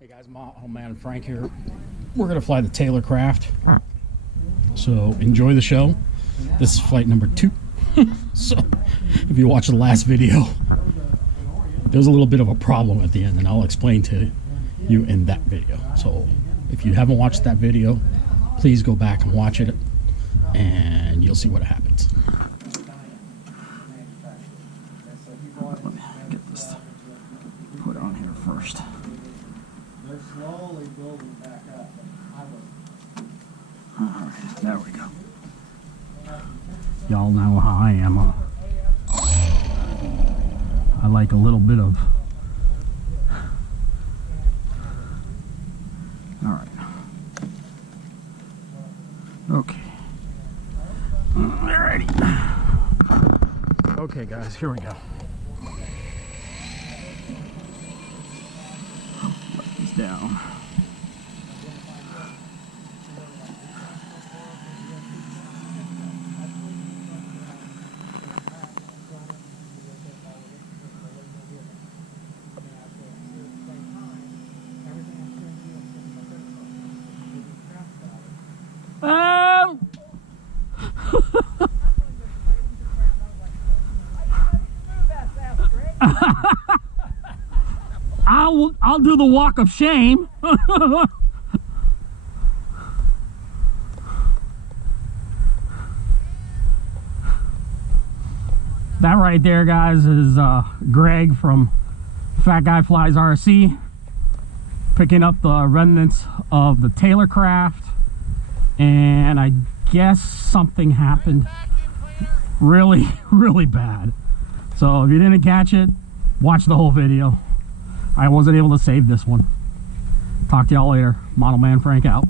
Hey guys, Model Man Frank here. We're gonna fly the Taylor craft, so enjoy the show. This is flight number 2. So if you watch the last video, there's a little bit of a problem at the end, and I'll explain to you in that video. So if you haven't watched that video, please go back and watch it, and you'll see what happens. Let me get this put on here first. They're slowly building back up. Alright, there we go. Y'all know how I am. I like a little bit of... Alright. Okay. Alrighty. Okay guys, here we go. Let these down. I'll do the walk of shame. That right there, guys, is Greg from Fat Guy Flies RC, picking up the remnants of the Taylor craft, and I guess something happened really bad. So if you didn't catch it, watch the whole video. I wasn't able to save this one. Talk to y'all later. Model Man Frank out.